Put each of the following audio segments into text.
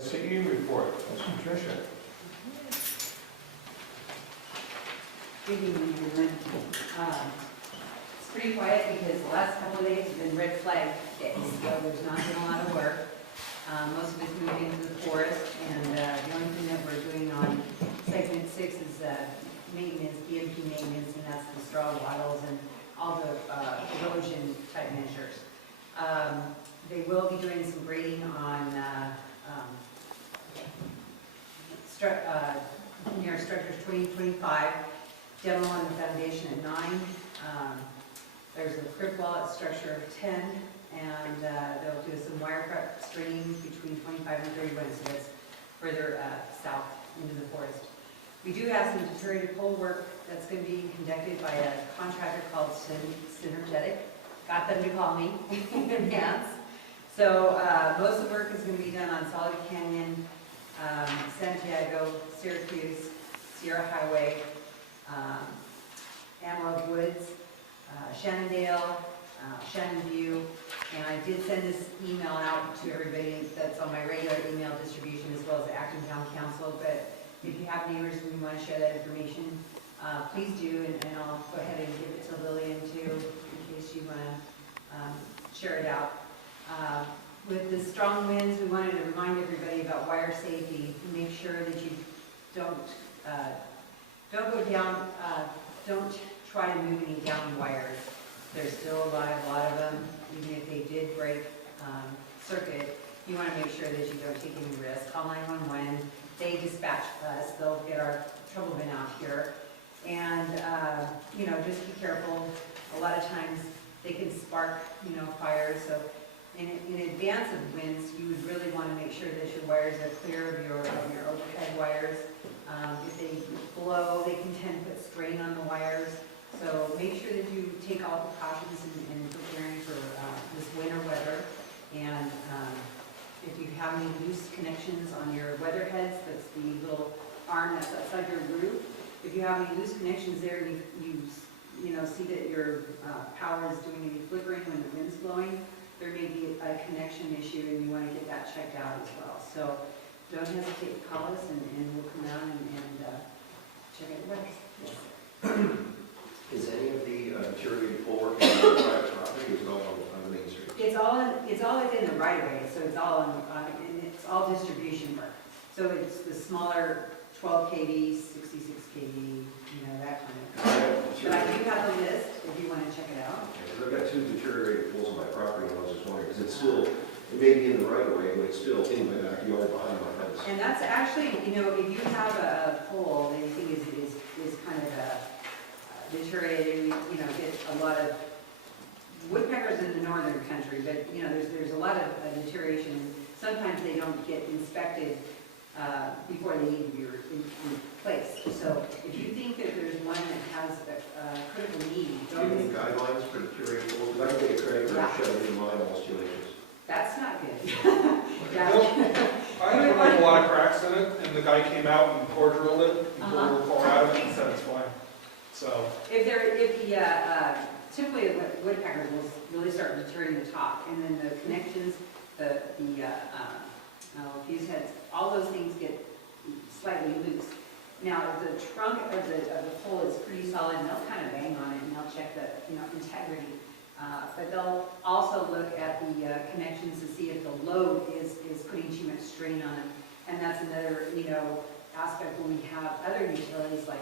CE report, that's from Tricia. Good evening, everyone. It's pretty quiet because the last couple of days have been red flag days, so there's not been a lot of work. Most of it's moved into the forest, and the only thing that we're doing on segment 6 is maintenance, BMP maintenance, and that's the straw wattles and all the erosion type measures. They will be doing some grading on near structures 2025, demo on the foundation at 9. There's a crib wall at structure 10, and they'll do some wire prep stringing between 25 and 31, so that's further south into the forest. We do have some deteriorated pole work that's going to be conducted by a contractor called Synergetic. Got them to call me in advance. So most of the work is going to be done on Solid Canyon, Santiago, Syracuse, Sierra Highway, Amarillo Woods, Shannondale, Shannon View, and I did send this email out to everybody that's on my regular email distribution as well as the Acton Town Council, but if you have neighbors and you want to share that information, please do, and I'll go ahead and give it to Lillian too, in case you want to share it out. With the strong winds, we wanted to remind everybody about wire safety. Make sure that you don't go down, don't try to move any down wires. There's still a lot of them, even if they did break circuit. You want to make sure that you don't take any risk. Call 911. They dispatch us. They'll get our trouble bin out here. And, just be careful. A lot of times they can spark, fires. So in advance of winds, you would really want to make sure that your wires are clear of your overhead wires. If they blow, they can tend to put strain on the wires. So make sure that you take all precautions in preparing for this winter weather. And if you have any loose connections on your weather heads, that's the little arm that's outside your roof. If you have any loose connections there, you see that your power is doing any flickering when the wind's blowing, there may be a connection issue and you want to get that checked out as well. So don't hesitate to call us and we'll come out and check it out. Yes. Is any of the deteriorated pole work on the private property, or is it all on the main street? It's all within the right of way, so it's all and it's all distribution work. So it's the smaller 12 kV, 66 kV, that kind of. But I do have the list if you want to check it out. Okay, 'cause I've got 2 deteriorated poles on my property, and I was just wondering, because it's still, it may be in the right of way, but it's still in my backyard behind my fence. And that's actually, if you have a pole that you think is kind of deteriorated, get a lot of woodpeckers in the northern country, but there's a lot of deterioration. Sometimes they don't get inspected before they need to be replaced. So if you think that there's one that has a critical need, Do you have any guidelines for deteriorated poles? Because I can get a credit card and shove it in mine almost 2 inches. that's not good. I had like a lot of cracks in it, and the guy came out and core drilled it, and pulled the core out of it, and said it's fine. So, Typically the woodpeckers will really start deterring the top, and then the connections, the fuse heads, all those things get slightly loose. Now, the trunk of the pole is pretty solid, and they'll kind of bang on it, and they'll check the integrity. But they'll also look at the connections to see if the load is putting too much strain on them. And that's another, aspect when we have other utilities like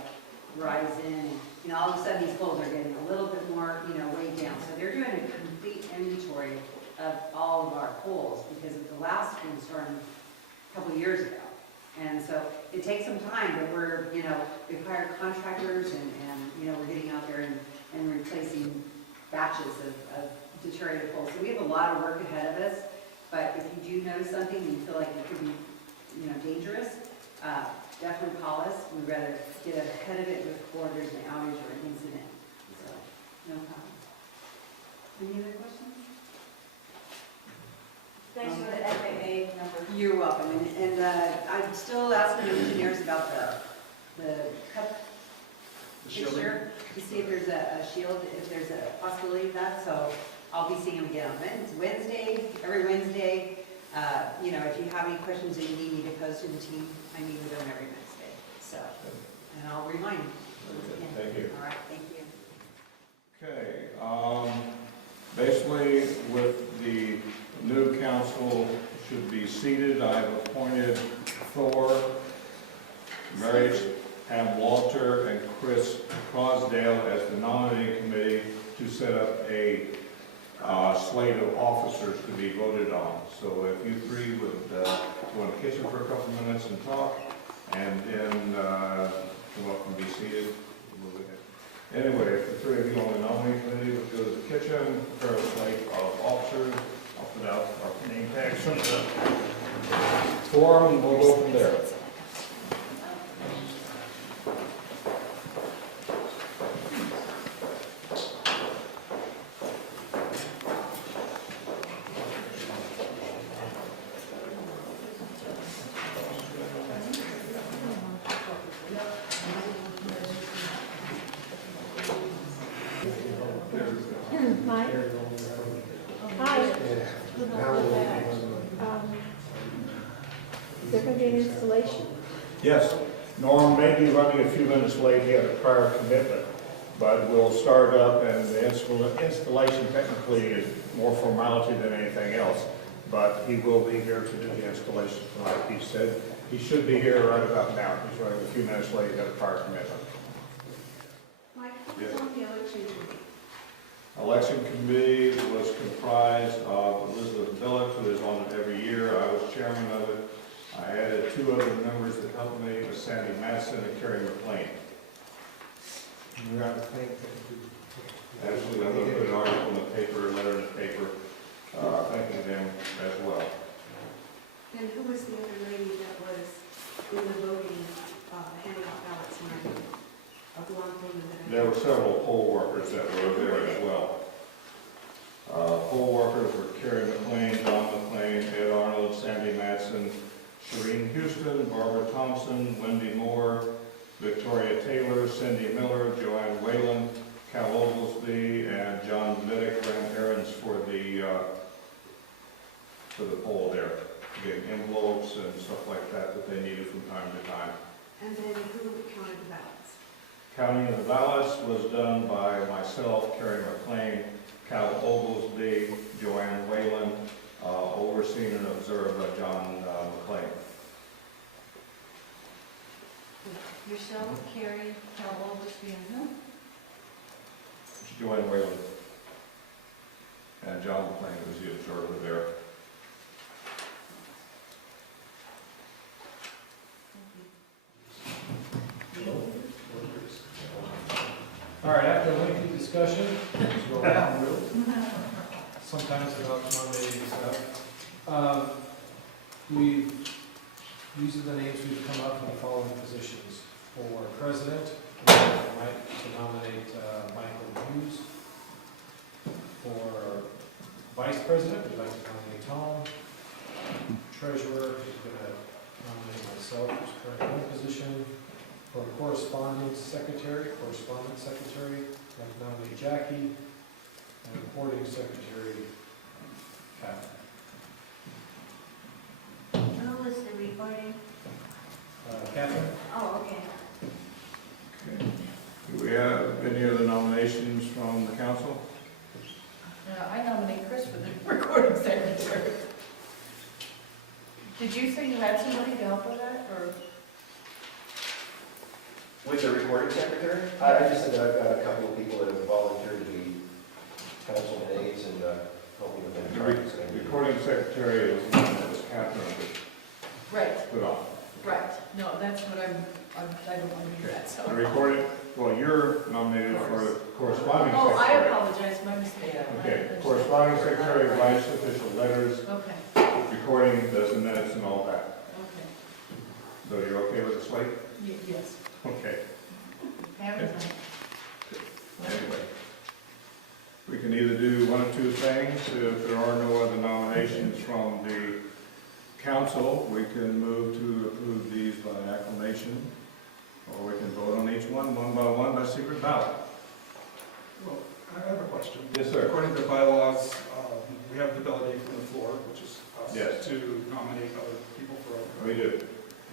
Verizon, and all of a sudden these poles are getting a little bit more, weighed down. So they're doing a complete inventory of all of our poles because of the last windstorm a couple of years ago. And so it takes some time, but we've hired contractors and we're getting out there and replacing batches of deteriorated poles. So we have a lot of work ahead of us, but if you do notice something and you feel like it could be, dangerous, definitely call us. We'd rather get ahead of it before there's an outage or an incident. So, no problem. Any other questions? Thanks for the FAA number. You're welcome. And I'm still asking the engineers about the cup picture to see if there's a shield, if there's a possibility of that. So I'll be seeing them again on Wednesday, every Wednesday. You know, if you have any questions that you need me to pose to the team, I meet with them every Wednesday, so, and I'll remind you. Thank you. All right, thank you. Okay, basically with the new council should be seated, I've appointed Thor, Mary Ham Walter, and Chris Crosdale as the nominating committee to set up a slate of officers to be voted on. So if you three would go in the kitchen for a couple minutes and talk, and then come up and be seated. Anyway, if the three of you on the nominating committee would go to the kitchen, prepare a slate of officers, I'll put out our name tags from the forum, and we'll go from there. Is there going to be an installation? Yes, Norm may be running a few minutes late, he had a prior commitment, but we'll start up, and the installation technically is more formality than anything else, but he will be here to do the installation tonight. He said he should be here right about now. He's running a few minutes late, he had a prior commitment. Mike, Yes. who's on the election committee? Election committee was comprised of Elizabeth Billick, who is on it every year. I was chairman of it. I added two other members that helped me, with Sandy Madison and Kerry McLean. Actually, I'm going to put an article in the paper, a letter in the paper, thanking them as well. And who was the other lady that was in the voting, handing out ballots and a blonde woman that I... There were several poll workers that were there as well. Poll workers were Kerry McLean, John McLean, Ed Arnold, Sandy Madison, Shereen Houston, Barbara Thompson, Wendy Moore, Victoria Taylor, Cindy Miller, Joanne Whalen, Cal Oglesby, and John Viddick ran errands for the poll there, getting envelopes and stuff like that that they needed from time to time. And then who counted the ballots? Counting of the ballots was done by myself, Kerry McLean, Cal Oglesby, Joanne Whalen, overseen and observed by John McLean. Yourself, Carrie, Cal Oglesby, and who? Joanne Whalen. And John McLean was the observer there. All right, after a lengthy discussion, let's go around the room. Sometimes about nominating stuff. These are the names we've come up in the following positions. For president, I'd like to nominate Michael Hughes. For vice president, we'd like to nominate Tom. Treasurer, we're going to nominate myself, who's currently in position. For correspondence secretary, I'd like to nominate Jackie. And recording secretary, Catherine. Who was the recording? Catherine? Oh, okay. Okay. Do we have any other nominations from the council? I nominate Chris for the recording secretary. Did you say you had somebody to help with that, or? With the recording secretary? I just said I've got a couple of people that have volunteered to be council aides and helping with The any recording secretary is one that was Catherine Right, put on. right. No, that's what I don't want to hear that, so. The recording, well, you're nominated for corresponding Oh, I secretary. apologize, my mistake. Okay, corresponding secretary writes official letters, Okay, recording, does the minutes and all that. okay. So you're okay with the slate? Yes. Okay, Everything. anyway. We can either do one of two things. If there are no other nominations from the council, we can move to approve these by acclamation, or we can vote on each one by one, by secret ballot. Well, I have a question. Yes, sir. According to the bylaws, we have the ability from the floor, which is us Yes. to nominate other people for other? We do,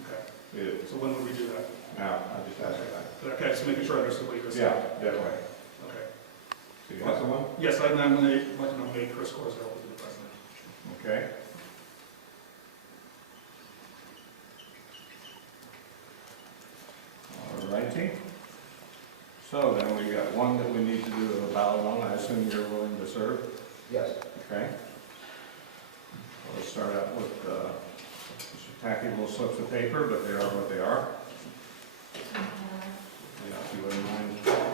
Okay, we do. so when would we do that? Now, I just asked you that. Okay, just making sure I understood what you were saying. Yeah, definitely. Okay. So you have someone? Yes, I'd like to nominate Chris Corsell to be the president. Okay. All righty. So then we got one that we need to do a ballot on. I assume you're willing to serve? Yes. Okay. Let's start out with some tacky little slips of paper, but they are what they are. Yeah, if you wouldn't mind.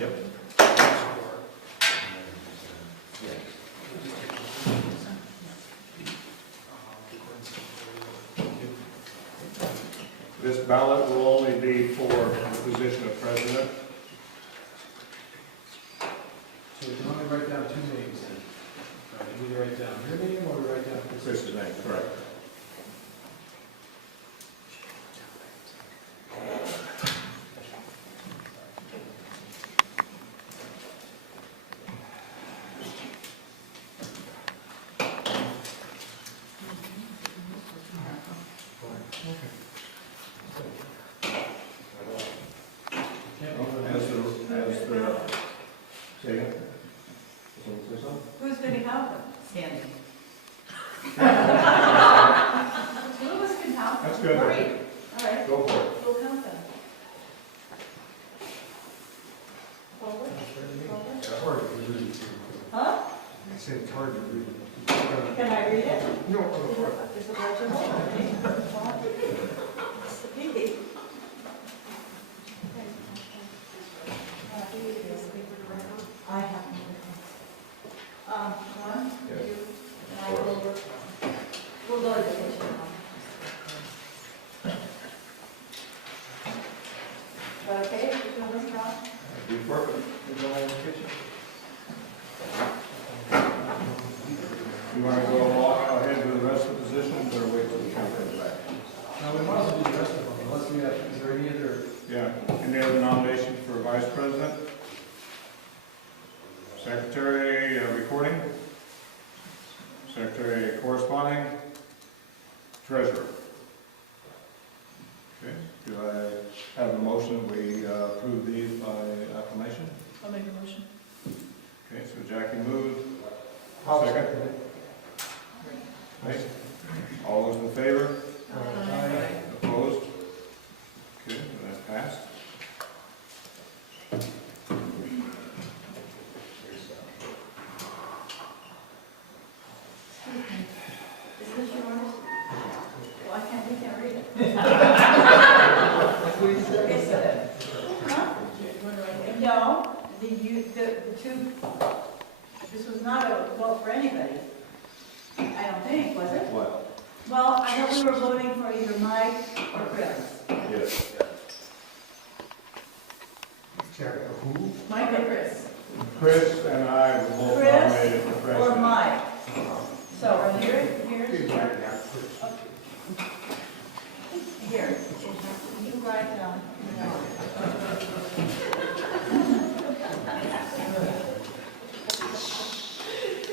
Yep. This ballot will only be for the position of president. So we can only write down 2 names then. Right, we either write down your name or we write down Chris's name, correct. Say again? Someone say something? Who's going to help them? Standing. Who was going to help them? That's good. Great. All right, Go for it. we'll count them. Forward, forward. It's hard to read. Huh? I said it's hard to read. Can I read it? No, Is it legible? It's the pinky. I have one, Yes. two, and I will, we'll go to the kitchen. Okay, you doing this, John? Be perfect. You go in the kitchen. You want to go ahead with the rest of the positions or wait till the count comes back? Now, we might as well do the rest of them, unless we have, is there any other? Yeah. Any other nominations for vice president? Secretary recording? Secretary corresponding? Treasurer? Okay. Do I have a motion? We approve these by acclamation? I'll make a motion. Okay, so Jackie moved. I'll Second. second it. Okay. All those in favor? Aye. Opposed? Okay, that passed. Is this yours? Well, we can't read it. Huh? No, the two, this was not a vote for anybody. I don't think, was it? What? Well, I know we were voting for either Mike or Chris. Yes. Who? Mike or Chris? Chris and I were both Chris nominated for or president. Mike? So here's, here, you write down.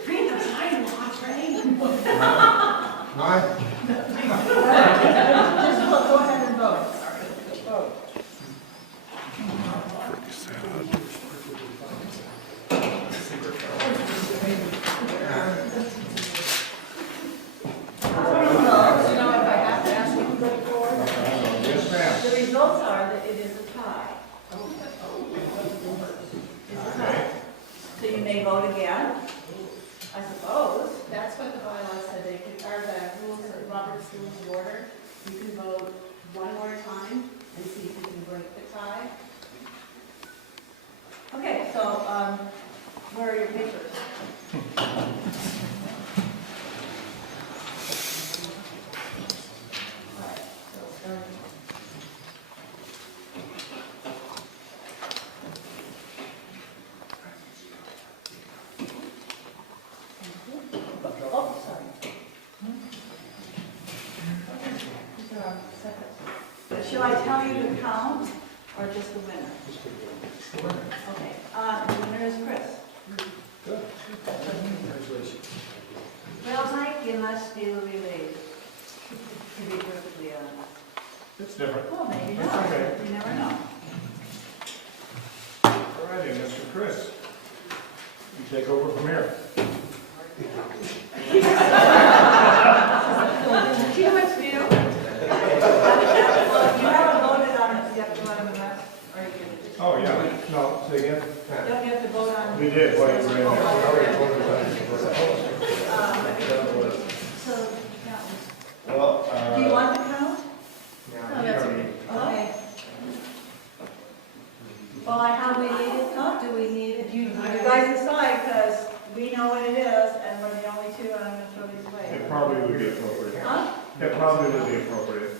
Read the sidewalk, right? Aye. Just go ahead and vote. Vote. You know, if I have to ask you to go forward, Yes, ma'am. the results are that it is a tie. It's a tie. So you may vote again, I suppose. That's what the bylaws said, they could, or the rules, Robert's Rules of Order, you can vote one more time and see if you can break the tie. Okay, so, where are your papers? Oh, sorry. Shall I tell you the count or just the winner? Okay, the winner is Chris. Congratulations. Well, Mike, you must do related, to be perfectly honest. It's different. Well, maybe That's not, okay. you never know. All righty, Mr. Chris. You take over from here. Too much to do. Well, you haven't voted on it, you have to vote on the rest, or you can, Oh, yeah. No, say again. don't you have to vote on? We did, while you were in So, that was, Well, do you want the count? No, that's okay. Okay. Well, how do we need it? Do we need it? You guys decide, because we know what it is, and we're the only two, and I'm gonna throw these away. It probably would be appropriate. Huh? It probably would be appropriate.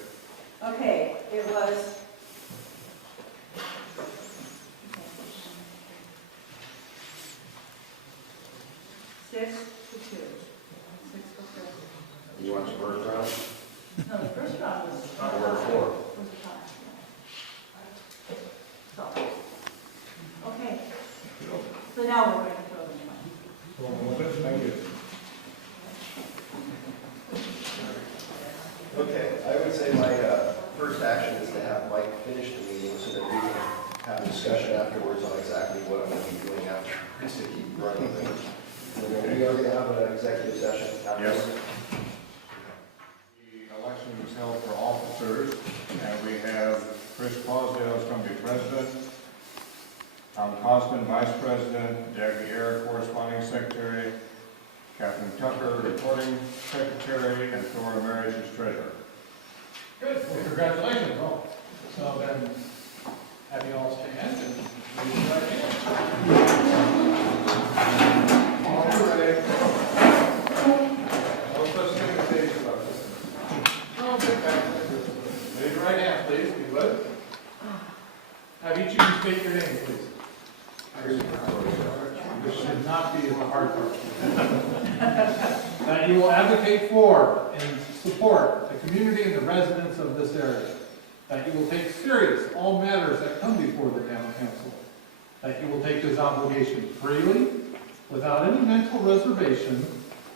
Okay, it was. Six to two. 6 to 2. you want your first round? No, the first round was. Or 4? Was a tie. So. Okay. So now we're going to throw them away. Thank you. Okay, I would say my first action is to have Mike finish the meeting so that we can have a discussion afterwards on exactly what I'm going to be doing afterwards to keep running things. And then we are going to have an executive session afterwards. Yes. The election was held for officers, and we have Chris Pausdale is going to be president, Tom Costin, vice president, Jackie Air, corresponding secretary, Catherine Tucker, reporting secretary, and Thora Marriage as treasurer. Good, well, congratulations all. So then, have you all stand and raise your right hand. All right. No such thing as age about this. Oh, okay. Raise your right hand, please, if you would. Have each of you state your name, please. This should not be the hard part. That you will advocate for and support the community and the residents of this area. That you will take serious all matters that come before the town council. That you will take this obligation freely, without any mental reservation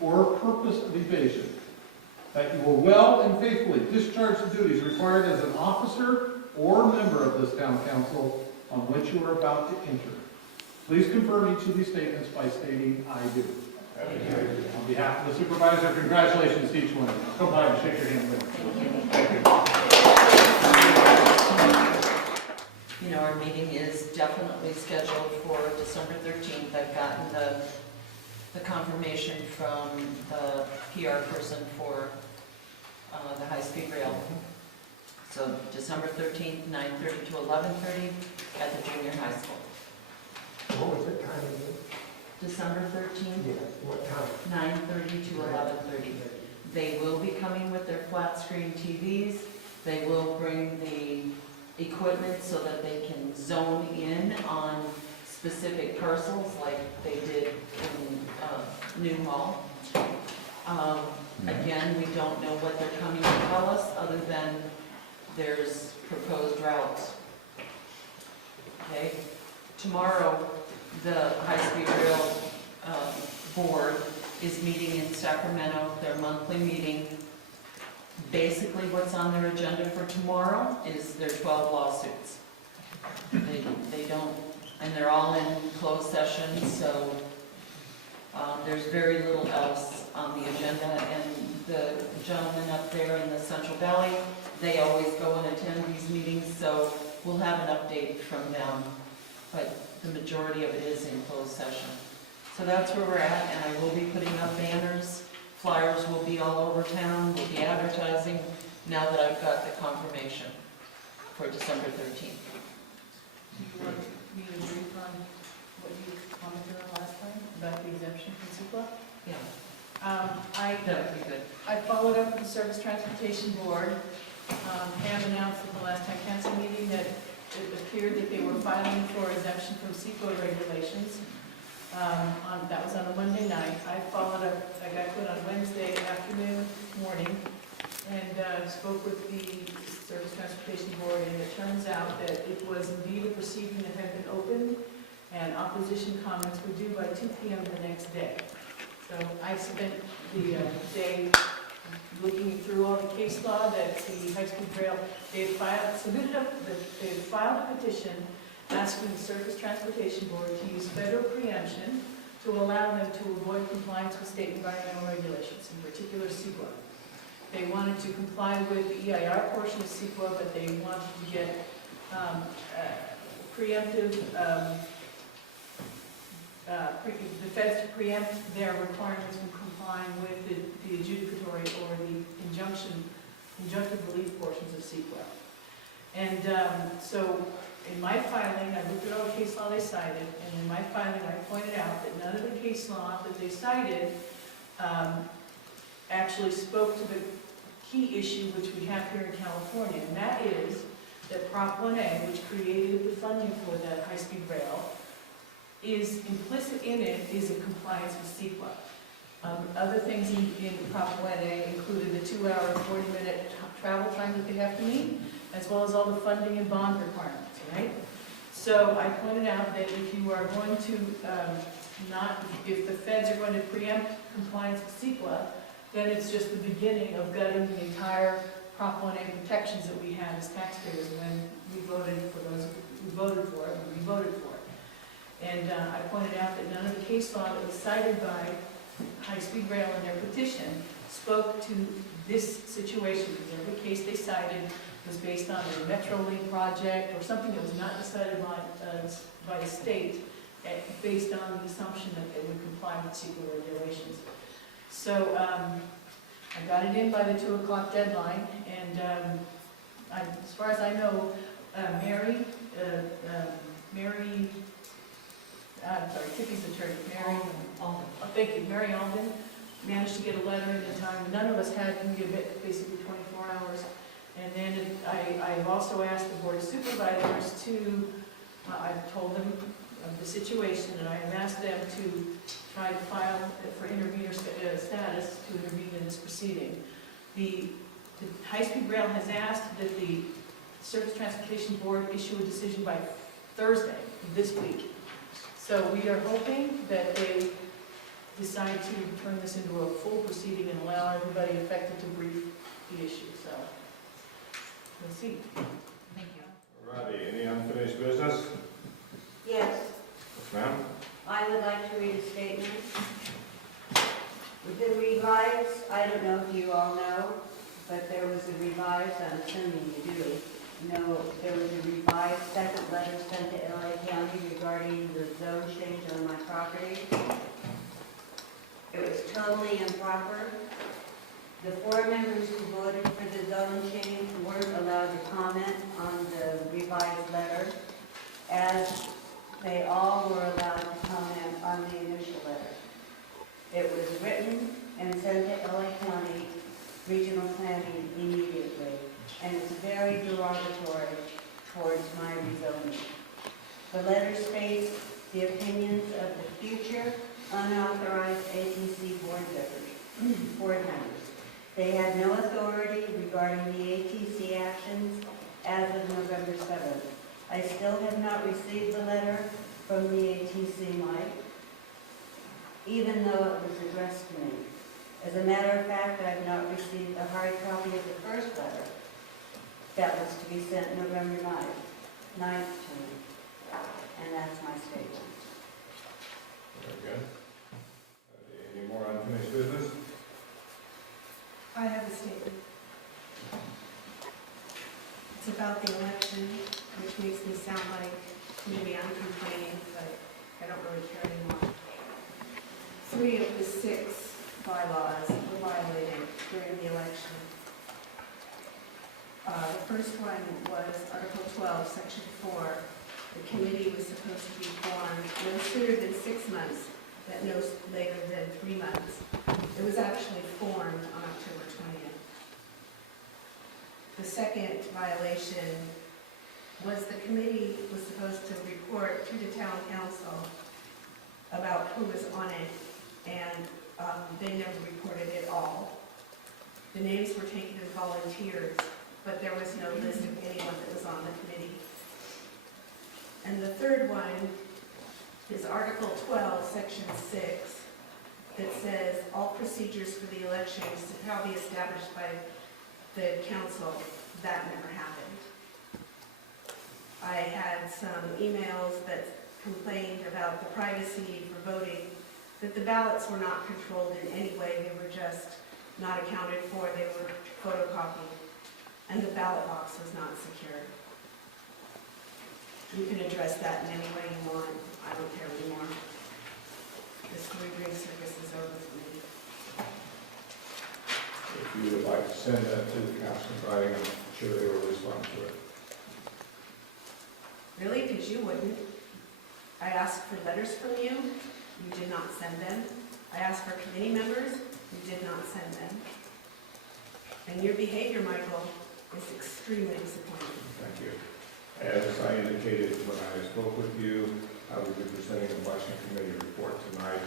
or purpose of evasion. That you will well and faithfully discharge the duties required as an officer or member of this town council on which you are about to enter. Please confirm each of these statements by stating, "I do." On behalf of the supervisor, congratulations to each one of you. Come by and shake your hand with me. Thank you. You know, our meeting is definitely scheduled for December 13th. I've gotten the confirmation from the PR person for the high-speed rail. So December 13th, 9:30 to 11:30 at the junior high school. What was it time again? December 13th, Yeah, what time? 9:30 to 11:30. They will be coming with their flat screen TVs. They will bring the equipment so that they can zone in on specific parcels like they did in New Hall. Again, we don't know what they're coming to tell us other than there's proposed routes. Okay, tomorrow the high-speed rail board is meeting in Sacramento, their monthly meeting. Basically, what's on their agenda for tomorrow is their 12 lawsuits. They don't, and they're all in closed session, so there's very little else on the agenda. And the gentlemen up there in the Central Valley, they always go and attend these meetings, so we'll have an update from them. But the majority of it is in closed session. So that's where we're at, and I will be putting up banners. Flyers will be all over town, we'll be advertising, now that I've got the confirmation for December 13th. Do you want me to brief on what you commented on last time about the exemption from CEQA? Yeah, That would be good. I followed up with the Surface Transportation Board. Pam announced at the last town council meeting that it appeared that they were filing for exemption from CEQA regulations. That was on a Monday night. I followed up, I got put on Wednesday afternoon, morning, and spoke with the Surface Transportation Transportation Board, and it turns out that it was indeed a proceeding that had been opened, and opposition comments were due by 2 p.m. the next day. So I spent the day looking through all the case law that the high-speed rail, they had filed a petition asking the Surface Transportation Board to use federal preemption to allow them to avoid compliance with state environmental regulations, in particular CEQA. They wanted to comply with the EIR portion of CEQA, but they wanted to get preemptive, the feds to preempt their requirements from complying with the adjudicatory or the injunctive relief portions of CEQA. And so in my filing, I looked at all the case law they cited, and in my filing I pointed out that none of the case law that they cited actually spoke to the key issue which we have here in California, and that is that Prop 1A, which created the funding for the high-speed rail, is implicit in it is a compliance with CEQA. Other things in Prop 1A included the 2-hour and 40-minute travel time that they have to meet, as well as all the funding and bond requirements, right? So I pointed out that if you are going to if the feds are going to preempt compliance with CEQA, then it's just the beginning of gutting the entire Prop 1A protections that we have as taxpayers when we voted for those who voted for it, when we voted for it. And I pointed out that none of the case law that was cited by high-speed rail in their petition spoke to this situation, because every case they cited was based on a MetroLink project or something that was not decided by the state, based on the assumption that they would comply with CEQA regulations. So I got it in by the 2 o'clock deadline, and as far as I know, Tippy's attorney, Mary Alden, managed to get a letter in time. None of us had, we give it basically 24 hours. And then I've also asked the Board of Supervisors to, I've told them of the situation, and I have asked them to try to file for intervener status to intervene in this proceeding. The high-speed rail has asked that the Surface Transportation Board issue a decision by Thursday this week. So we are hoping that they decide to turn this into a full proceeding and allow everybody affected to brief the issue. So we'll see. Thank you. All righty, any unfinished business? Yes, Yes, ma'am? I would like to read a statement. With the revised, I don't know if you all know, but there was a revised, I'm assuming you do know, there was a revised second letter sent to LA County regarding the zone change on my property. It was totally improper. The 4 members who voted for the zone change weren't allowed to comment on the revised letter, as they all were allowed to comment on the initial letter. It was written and sent to LA County Regional Planning immediately, and it's very derogatory towards my rezoning. The letter states the opinions of the future unauthorized ATC board members. They had no authority regarding the ATC actions as of November 7th. I still have not received the letter from the ATC, Mike, even though it was addressed to me. As a matter of fact, I have not received a hard copy of the first letter that was to be sent November 9th to me. And that's my statement. Very good. Any more unfinished business? I have a statement. It's about the election, which makes me sound like maybe I'm complaining, but I don't really care anymore. 3 of the 6 bylaws were violated during the election. The first one was Article 12, Section 4. The committee was supposed to be formed no sooner than 6 months, but no later than 3 months. It was actually formed on October 20th. The second violation was the committee was supposed to report to the town council about who was on it, and they never reported at all. The names were taken as volunteers, but there was no list of anyone that was on the committee. And the third one is Article 12, Section 6, that says all procedures for the elections shall be established by the council. That never happened. I had some emails that complained about the privacy for voting, that the ballots were not controlled in any way. They were just not accounted for. They were photocopied, and the ballot box was not secure. You can address that in any way you want. I don't care anymore. This three-ring circus is over for me. If you would like to send that to the council in writing, I'm sure they will respond to it. Really? Because you wouldn't. I asked for letters from you. You did not send them. I asked for committee members. You did not send them. And your behavior, Michael, is extremely disappointing. Thank you. As I indicated when I spoke with you, I will be presenting an election committee report tonight.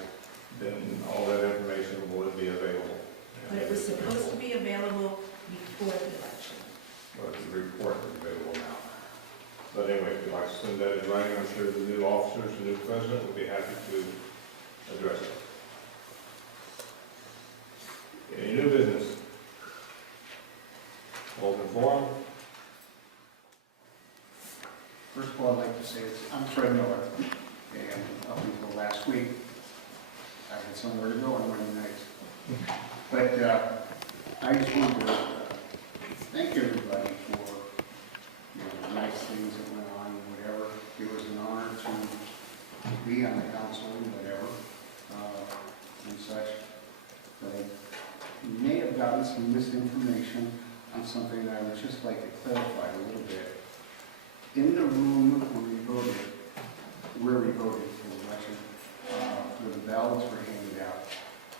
Then all that information will be available. But it was supposed to be available before the election. But the report is available now. But anyway, if you'd like to send that in writing, I'm sure the new officers, the new president will be happy to address it. Any new business? Open forum? First of all, I'd like to say I'm Fred Miller, and up until last week, I had somewhere to go on Monday nights. But I just wanted to thank everybody for the nice things that went on and whatever. It was an honor to be on the council and whatever, and such. But I may have gotten some misinformation on something that I would just like to clarify a little bit. In the room where we voted for the election, where the ballots were handed out,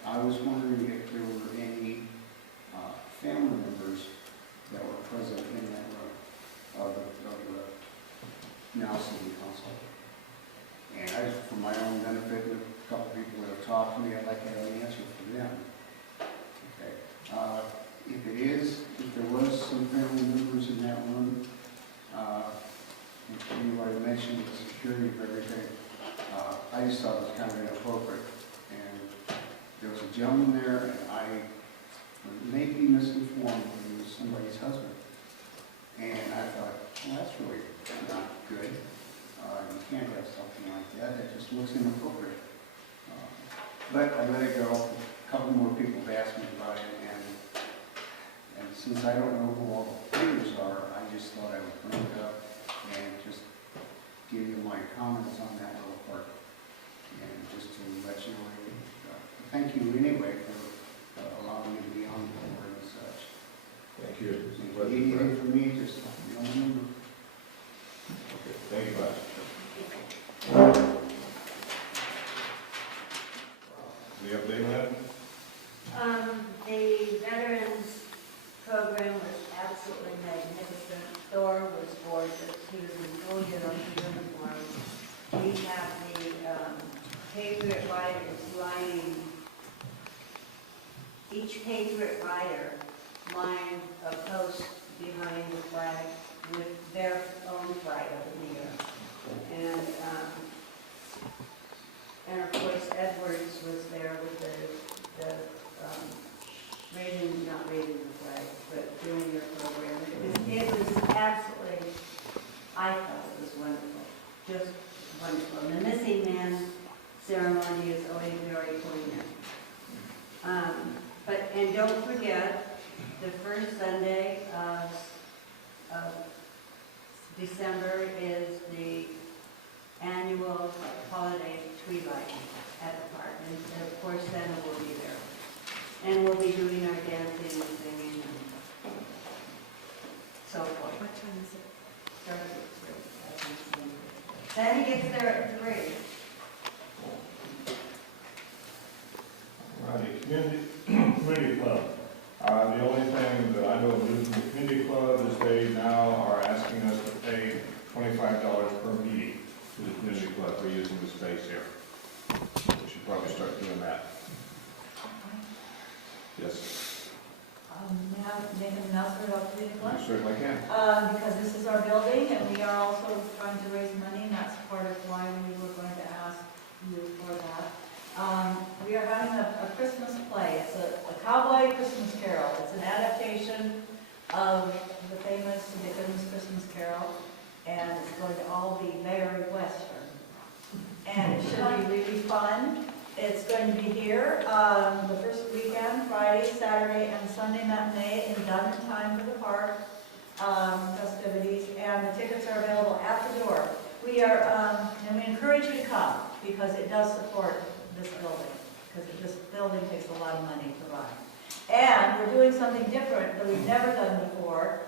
I was wondering if there were any family members that were present in that room of the now city council. And I, for my own benefit, and a couple people that have talked to me, I'd like to have an answer from them. Okay. If there was some family members in that room, you already mentioned the security of everything. I just thought it was kind of inappropriate. And there was a gentleman there, and I may be misinformed that he was somebody's husband. And I thought, well, that's really not good. You can't have something like that. That just looks inappropriate. But I let it go. A couple more people have asked me about it, and since I don't know who all the players are, I just thought I would bring it up and just give you my comments on that little part. And just to let you know, thank you anyway for allowing me to be on the board and such. Thank you. If you need anything from me, just remember. Okay, thank you much. The update on that? The veterans program was absolutely magnificent. Thor was gorgeous. He was in full uniform. We have the Patriot Riders lining, each Patriot Rider lined a post behind the flag with their own flag of the year. And of course Edwards was there with the not raising the flag, but doing their program. It was absolutely, I thought it was wonderful, just wonderful. And the missing man ceremony is always very poignant. And don't forget, the first Sunday of December is the annual holiday tree lighting at the park. And of course, Santa will be there. And we'll be doing our dancing and singing and so forth. What time is it? Starts at 3. Santa gets there at 3. Community club. The only thing that I know of new from the community club is they now are asking us to pay $25 per meeting to the community club for using the space here. We should probably start doing that. Yes. Now, make a an announcement about 3 o'clock? You certainly can. Because this is our building, and we are also trying to raise money, and that's part of why we were going to ask you for that. We are having a Christmas play. It's a cowboy Christmas carol. It's an adaptation of the famous Dickens Christmas Carol, and it's going to all be very Western. And it should be really fun. It's going to be here the first weekend, Friday, Saturday, and Sunday matinee, and done in time for the park festivities, and the tickets are available at the door. We are, and we encourage you to come, because it does support this building, because this building takes a lot of money to run. And we're doing something different that we've never done before.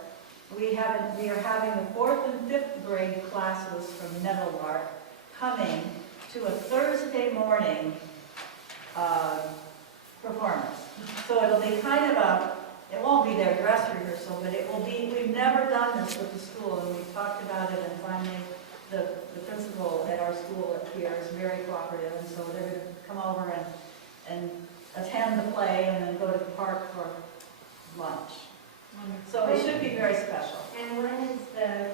We are having the 4th and 5th grade classes from Nettlemark coming to a Thursday morning performance. So it'll be kind of it won't be their dress rehearsal, but it will be, we've never done this with the school, and we've talked about it, and finally the principal at our school up here is very cooperative, and so they're going to come over and attend the play and then go to the park for lunch. So it should be very special. And when is the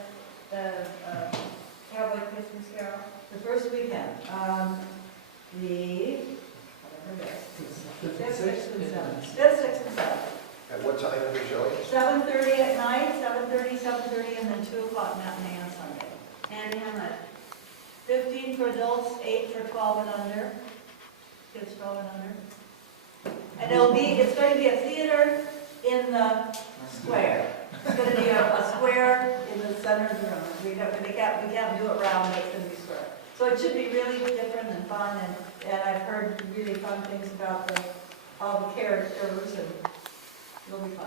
Cowboy Christmas Carol? The first weekend, whatever it is, 5th, 6th, and 7th. 5th, 6th, and 7th. At what time are they showing? 7:30 at night, 7:30, and then 2 o'clock matinee on Sunday. And how much? 15 for adults, 8 for 12 and under, kids 12 and under. And it's going to be a theater in the square. It's going to be a square in the center of the room. We can't do it round, but it's going to be square. So it should be really different and fun, and I've heard really fun things about all the characters, and it'll be fun.